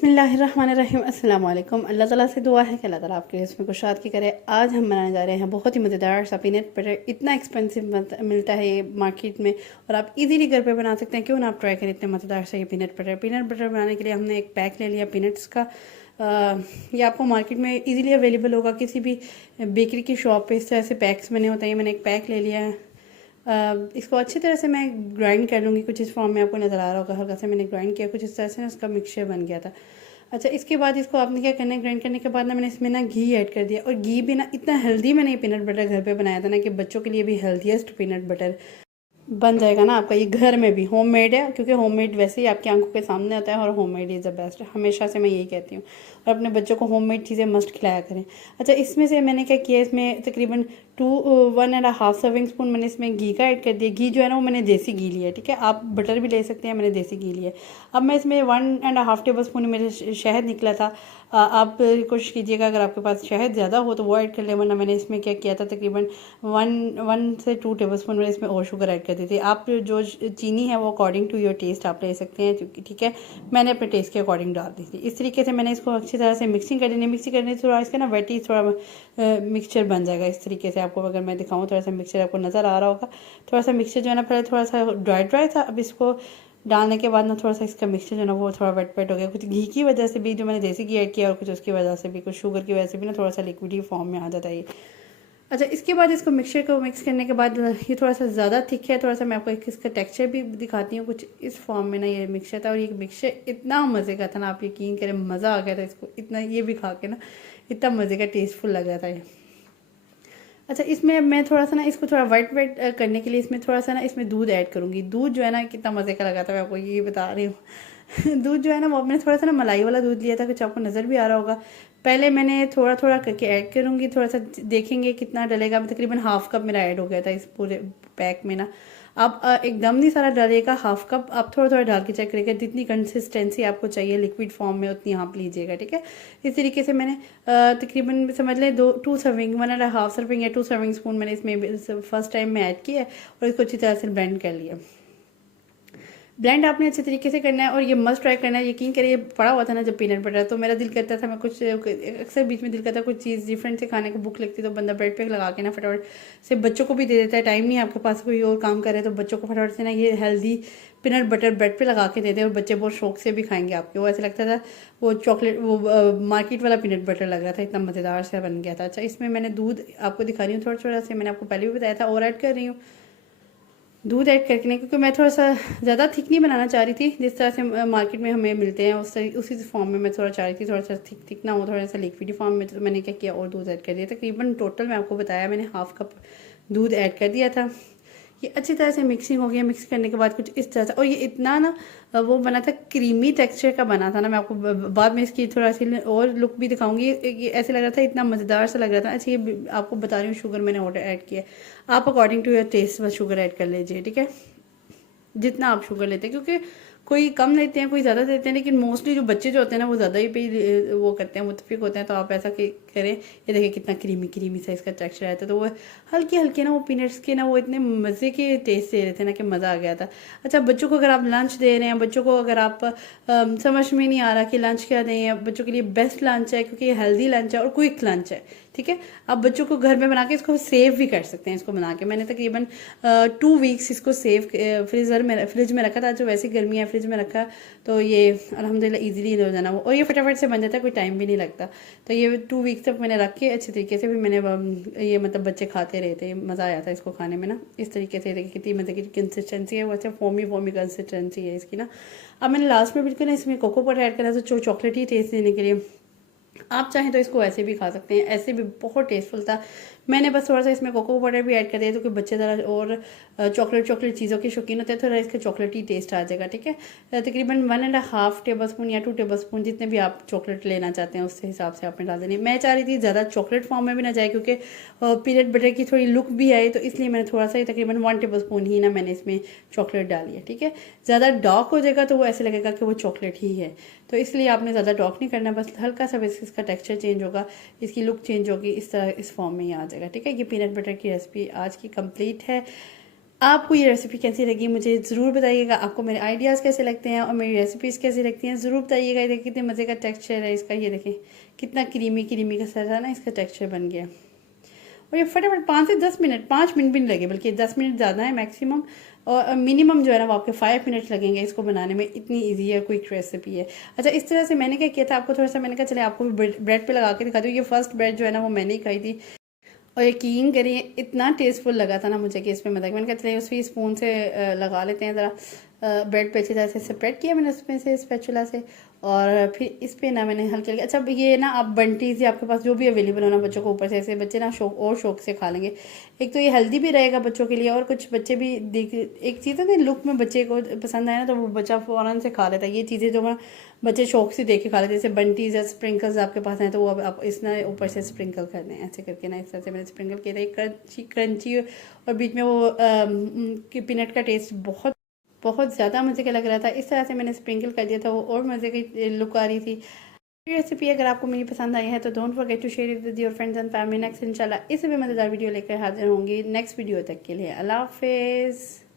बिस्मिल्लाहिर्रहमानिर्रहीम अस्सलाम वालेकुम। अल्लाह ताला से दुआ है कि अल्लाह ताला आपके इसमें खुशाद की करे। आज हम बनाने जा रहे हैं बहुत ही मज़ेदार सा पीनट बटर। इतना एक्सपेंसिव मिलता है ये मार्केट में और आप इजीली घर पे बना सकते हैं। क्यों ना आप ट्राई करें इतने मज़ेदार सा ये पीनट बटर बनाने के लिए हमने एक पैक ले लिया पीनट्स का। ये आपको मार्केट में इजीली अवेलेबल होगा, किसी भी बेकरी की शॉप पे इस तरह से पैक्स बने होते हैं। मैंने एक पैक ले लिया है। इसको अच्छी तरह से मैं ग्राइंड कर लूँगी। कुछ इस फॉर्म में आपको नज़र आ रहा होगा, हल्का सा मैंने ग्राइंड किया, कुछ इस तरह से ना उसका मिक्सचर बन गया था। अच्छा, इसके बाद इसको आपने क्या करना है, ग्राइंड करने के बाद ना मैंने इसमें ना घी ऐड कर दिया। और घी भी ना इतना हेल्दी मैंने ये पीनट बटर घर पे बनाया था ना कि बच्चों के लिए भी हेल्दीएस्ट पीनट बटर बन जाएगा ना आपका। ये घर में भी होममेड है, क्योंकि होममेड वैसे ही आपकी आंखों के सामने आता है और होममेड इज़ द बेस्ट। हमेशा से मैं यही कहती हूँ, और अपने बच्चों को होममेड चीज़ें मस्ट खिलाया करें। अच्छा, इसमें से मैंने क्या किया, इसमें तकरीबन 1.5 सर्विंग स्पून मैंने इसमें घी का ऐड कर दिया। घी जो है ना वो मैंने देसी घी लिया है, ठीक है। आप बटर भी ले सकते हैं, मैंने देसी घी लिया है। अब मैं इसमें 1.5 टेबल स्पून मेरे शहद निकला था। आप कोशिश कीजिएगा अगर आपके पास शहद ज़्यादा हो तो वो ऐड कर ले, वरना मैंने इसमें क्या किया था, तकरीबन 1 से 2 टेबल स्पून मैंने इसमें और शुगर ऐड कर दी थी। आप जो चीनी है वो अकॉर्डिंग टू योर टेस्ट आप ले सकते हैं, ठीक है। मैंने अपने टेस्ट के अकॉर्डिंग डाल दी थी। इस तरीके से मैंने इसको अच्छी तरह से मिक्सिंग करनी थोड़ा इसका ना वेटी थोड़ा मिक्सचर बन जाएगा। इस तरीके से आपको अगर मैं दिखाऊँ, थोड़ा सा मिक्सचर आपको नज़र आ रहा होगा। थोड़ा सा मिक्सचर जो है ना पहले थोड़ा सा ड्राई था, अब इसको डालने के बाद ना थोड़ा सा इसका मिक्सचर जो है ना वो थोड़ा वेट हो गया। कुछ घी की वजह से भी, जो मैंने देसी घी ऐड किया, और कुछ उसकी वजह से भी, कुछ शुगर की वजह से भी ना थोड़ा सा लिक्विडी फॉर्म में आ जाता है ये। अच्छा, इसके बाद इसको मिक्सचर को मिक्स करने के बाद ये थोड़ा सा ज़्यादा थिक है। थोड़ा सा मैं आपको इसका टेक्सचर भी दिखाती हूँ। कुछ इस फॉर्म में ना ये मिक्सचर था, और ये मिक्सचर इतना मज़े का था ना, आप यकीन करें, मज़ा आ गया था इसको। इतना ये भी खा के ना इतना मज़े का टेस्टफुल लग रहा था ये। अच्छा, इसमें मैं थोड़ा सा ना इसको थोड़ा वाइट करने के लिए इसमें थोड़ा सा ना इसमें दूध ऐड करूँगी। दूध जो है ना कितना मज़े का लगा था, मैं आपको ये बता रही हूँ। दूध जो है ना वो मैंने थोड़ा सा ना मलाई वाला दूध लिया था, कुछ आपको नज़र भी आ रहा होगा। पहले मैंने थोड़ा थोड़ा करके ऐड करूँगी, थोड़ा सा देखेंगे कितना डलेगा। तकरीबन हाफ कप मेरा ऐड हो गया था इस पूरे पैक में ना। आप एकदम नहीं सारा डालिएगा, हाफ कप आप थोड़ा थोड़ा डाल के चेक करिएगा। जितनी कंसिस्टेंसी आपको चाहिए लिक्विड फॉर्म में उतनी आप लीजिएगा, ठीक है। इस तरीके से मैंने तकरीबन समझ लें 1.5 सर्विंग या 2 सर्विंग स्पून मैंने इसमें फर्स्ट टाइम में ऐड किया है, और इसको अच्छी तरह से ब्लेंड कर लिया। ब्लेंड आपने अच्छे तरीके से करना है, और ये मस्ट ट्राई करना है। यकीन करिए, पड़ा हुआ था ना जब पीनट बटर, तो मेरा दिल करता था, मैं कुछ अक्सर बीच में दिल करता कुछ चीज़ डिफरेंट से खाने को, भूख लगती तो बंदा ब्रेड पे लगा के ना फटाफट से बच्चों को भी दे देता है। टाइम नहीं आपके पास, कोई और काम करे, तो बच्चों को फटाफट से ना ये हेल्दी पीनट बटर ब्रेड पे लगा के देते हैं, और बच्चे बहुत शौक से भी खाएंगे आपके। वो ऐसा लगता था वो चॉकलेट, वो मार्केट वाला पीनट बटर लग रहा था, इतना मज़ेदार से बन गया था। अच्छा, इसमें मैंने दूध आपको दिखा रही हूँ थोड़ा थोड़ा से, मैंने आपको पहले भी बताया था, और ऐड कर रही हूँ दूध ऐड करके नहीं, क्योंकि मैं थोड़ा सा ज़्यादा थिक नहीं बनाना चाह रही थी। जिस तरह से मार्केट में हमें मिलते हैं उसी फॉर्म में मैं थोड़ा चाह रही थी, थोड़ा सा थिक ना हो, थोड़ा सा लिक्विडी फॉर्म में। तो मैंने क्या किया, और दूध ऐड कर दिया। तकरीबन टोटल मैं आपको बताया, मैंने हाफ कप दूध ऐड कर दिया था। ये अच्छी तरह से मिक्सिंग हो गया। मिक्स करने के बाद कुछ इस तरह से, और ये इतना ना वो बना था, क्रीमी टेक्सचर का बना था ना। मैं आपको बाद में इसकी थोड़ा सी और लुक भी दिखाऊंगी। ये ऐसे लग रहा था, इतना मज़ेदार सा लग रहा था। अच्छा, ये आपको बता रही हूँ, शुगर मैंने और ऐड किया। आप अकॉर्डिंग टू योर टेस्ट बस शुगर ऐड कर लीजिए, ठीक है, जितना आप शुगर लेते हैं। क्योंकि कोई कम लेते हैं, कोई ज़्यादा देते हैं, लेकिन मोस्टली जो बच्चे जो होते हैं ना वो ज़्यादा ही पे वो करते हैं, मुतफिक होते हैं। तो आप ऐसा करें। ये देखिए कितना क्रीमी सा इसका टेक्सचर आया था। तो वो हल्के हल्के ना वो पीनट्स के ना वो इतने मज़े के टेस्ट दे रहे थे ना कि मज़ा आ गया था। अच्छा, बच्चों को अगर आप लंच दे रहे हैं, बच्चों को अगर आप समझ में नहीं आ रहा कि लंच क्या दें, बच्चों के लिए बेस्ट लंच है, क्योंकि ये हेल्दी लंच है और क्विक लंच है, ठीक है। आप बच्चों को घर में बना के इसको सेव भी कर सकते हैं। इसको बना के मैंने तकरीबन 2 वीक्स इसको सेव फ्रिज में रखा था। जो वैसी गर्मी है, फ्रिज में रखा, तो ये अल्हम्दुलिल्लाह इजीली हो जाना वो, और ये फटाफट से बन जाता है, कोई टाइम भी नहीं लगता। तो ये 2 वीक्स तक मैंने रख के अच्छे तरीके से भी मैंने ये मतलब बच्चे खाते रहे थे। मज़ा आया था इसको खाने में ना। इस तरीके से देखिए कितनी मज़े की कंसिस्टेंसी है, वो अच्छा फोमी कंसिस्टेंसी है इसकी ना। अब मैंने लास्ट में बिल्कुल इसमें कोको पाउडर ऐड करा, तो चॉकलेटी टेस्ट देने के लिए। आप चाहें तो इसको ऐसे भी खा सकते हैं, ऐसे भी बहुत टेस्टफुल था। मैंने बस थोड़ा सा इसमें कोको पाउडर भी ऐड कर दिया, तो कि बच्चे ज़रा और चॉकलेट चीज़ों के शौकीन होते हैं, थोड़ा इसका चॉकलेटी टेस्ट आ जाएगा, ठीक है। तकरीबन 1.5 टेबल स्पून या 2 टेबल स्पून, जितने भी आप चॉकलेट लेना चाहते हैं उसके हिसाब से आपने डाल देनी। मैं चाह रही थी ज़्यादा चॉकलेट फॉर्म में भी ना जाए, क्योंकि पीनट बटर की थोड़ी लुक भी आए, तो इसलिए मैंने थोड़ा सा ही तकरीबन 1 टेबल स्पून ही ना मैंने इसमें चॉकलेट डाली है, ठीक है। ज़्यादा डार्क हो जाएगा तो वो ऐसे लगेगा कि वो चॉकलेट ही है, तो इसलिए आपने ज़्यादा डार्क नहीं करना, बस हल्का सा बस इसका टेक्सचर चेंज होगा, इसकी लुक चेंज होगी, इस तरह इस फॉर्म में ही आ जाएगा, ठीक है। ये पीनट बटर की रेसिपी आज की कंप्लीट है। आपको ये रेसिपी कैसी लगी मुझे ज़रूर बताइएगा। आपको मेरे आइडियाज़ कैसे लगते हैं और मेरी रेसिपीज़ कैसी लगती हैं ज़रूर बताइएगा। ये देखिए कितने मज़े का टेक्सचर है इसका, ये देखें कितना क्रीमी क्रीमी का सा ना इसका टेक्सचर बन गया। और ये फटाफट 5 से 10 मिनट, 5 मिनट भी नहीं लगे, बल्कि 10 मिनट ज़्यादा है मैक्सिमम, और मिनिमम जो है ना वो आपके 5 मिनट लगेंगे इसको बनाने में। इतनी इजी है, क्विक रेसिपी है। अच्छा, इस तरह से मैंने क्या किया था, आपको थोड़ा सा मैंने कहा चले आपको भी ब्रेड पे लगा के दिखा दूँ। ये फर्स्ट ब्रेड जो है ना वो मैंने ही खाई थी, और यकीन करिए इतना टेस्टफुल लगा था ना मुझे कि इसमें मतलब मैंने कहा चलिए उसकी स्पून से लगा लेते हैं ज़रा। ब्रेड पे अच्छी तरह से स्प्रेड किया मैंने उसमें से स्पैचुला से, और फिर इस पे ना मैंने हल्के हल्के, अच्छा ये ना आप बंटीज या आपके पास जो भी अवेलेबल हो ना बच्चों को ऊपर से, ऐसे बच्चे ना शौक और शौक से खा लेंगे। एक तो ये हेल्दी भी रहेगा बच्चों के लिए, और कुछ बच्चे भी देख, एक चीज़ है ना लुक में बच्चे को पसंद आए ना तो वो बच्चा फ़ौरन से खा लेता है। ये चीज़ें जो बच्चे शौक से देख के खा लेते हैं, जैसे बंटीज या स्प्रिंकल्स आपके पास हैं तो वो अब आप इस ना ऊपर से स्प्रिंकल कर दें ऐसे करके ना। इस तरह से मैंने स्प्रिंकल किया था, क्रंची क्रंची, और बीच में वो पीनट का टेस्ट बहुत बहुत ज़्यादा मज़े का लग रहा था। इस तरह से मैंने स्प्रिंकल कर दिया था, वो और मज़े की लुक आ रही थी। रेसिपी अगर आपको मेरी पसंद आई है तो don't forget to share it with your friends and family. Next इंशाल्लाह इस भी मज़ेदार वीडियो लेकर हाजिर होंगी। नेक्स्ट वीडियो तक के लिए अल्लाह हाफिज़।